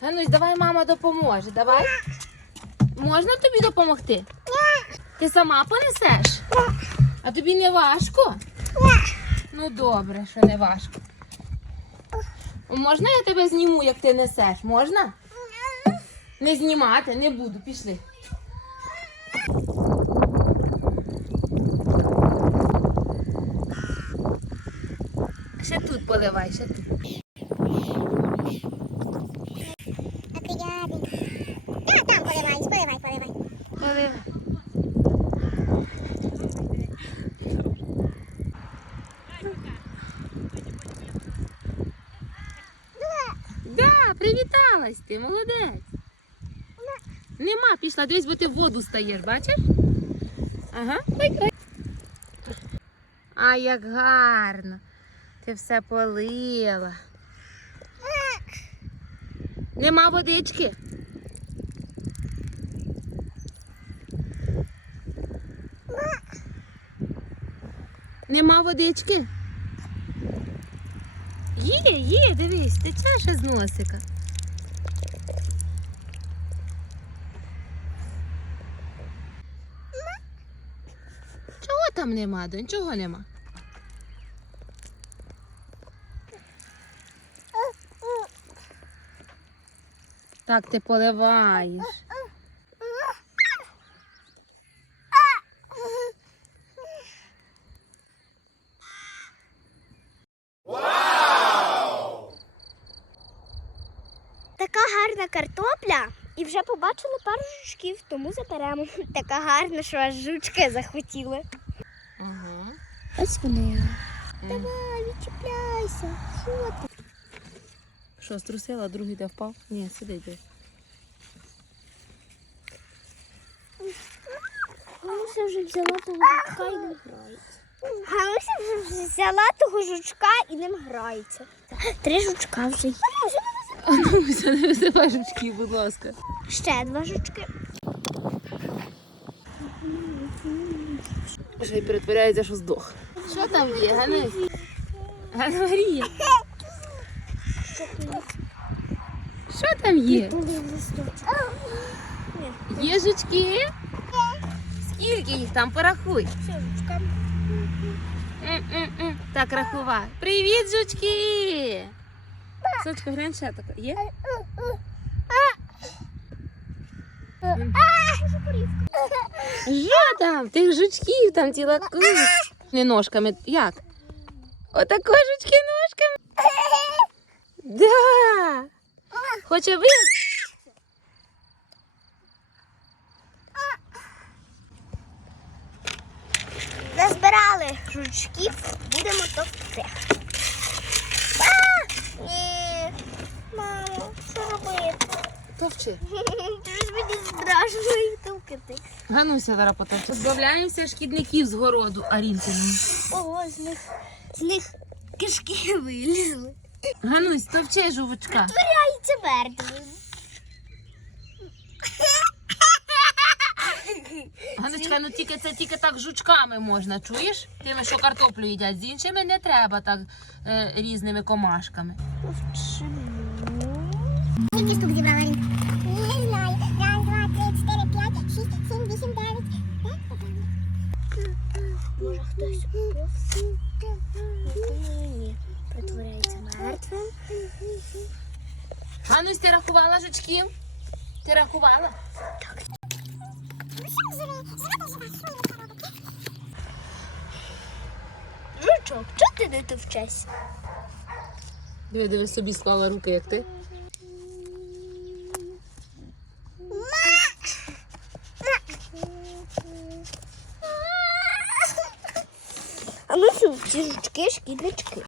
Ганусь, давай мама допоможе. Давай. Можна тобі допомогти? Ти сама понесеш? А тобі не важко? Ну добре, що не важко. Можна я тебе зніму, як ти несеш? Можна? Не знімати, не буду, пішли. Ще тут поливай, ще тут. А ти рядом. Да, там поливай, поливай, поливай. Поливай. Да, привіталась ти, молодець. Нема, пішла, дивись, бо ти в воду стаєш, бачиш? Ага. Ой, ой. А як гарно. Ти все полила. Нема водички? Нема водички? Є, є, дивись, тече ще з носика. Чого там нема, донь? Чого нема? Так, ти поливаєш. Така гарна картопля. І вже побачили пару жучків, тому заберемо. Така гарна, що аж жучки захотіли. Угу. Ось вони. Давай, відчіпляйся. Що ти? Що, струсила, другий де впав? Ні, сиди йди. Гануся вже взяла того жучка і ним грається. Гануся вже взяла того жучка і ним грається. Три жучка вже є. Ануся, не висипай жучки, будь ласка. Ще два жучки. Ще й перетворяється, що здох. Що там є, Ганусь? Ганна-Марія, що там є? Є жучки? Скільки їх там? Порахуй. Все, жучка. М-м-м. Так, рахувай. Привіт, жучки! Сочка, глянь, ще така. Є? Що там? Тих жучків там ціла куча. Не ножками. Як? Отако жучки ножками. Да. Хоче ви? Назбирали жучків, будемо товкти. А! Ні. Мамо, що робити? Товчи. Щось мені страшно їх товкати. Гануся зараз потовчи. Позбавляємося шкідників з городу Арінкиному. Ого, з них, з них кишки вилізли. Ганусь, товчи жувачка. Варяється мертвим. Ганочка, ну тільки це тільки так жучками можна, чуєш? Тими, що картоплю їдять, з іншими не треба так е, різними комашками. Скільки штук зібрала? Ні, притворяється мертвим. Ганусь, ти рахувала жучків? Ти рахувала? Жучок, чого ти не товчешся? Диви, диви, собі склала руки, як ти. Жучки шкіднички.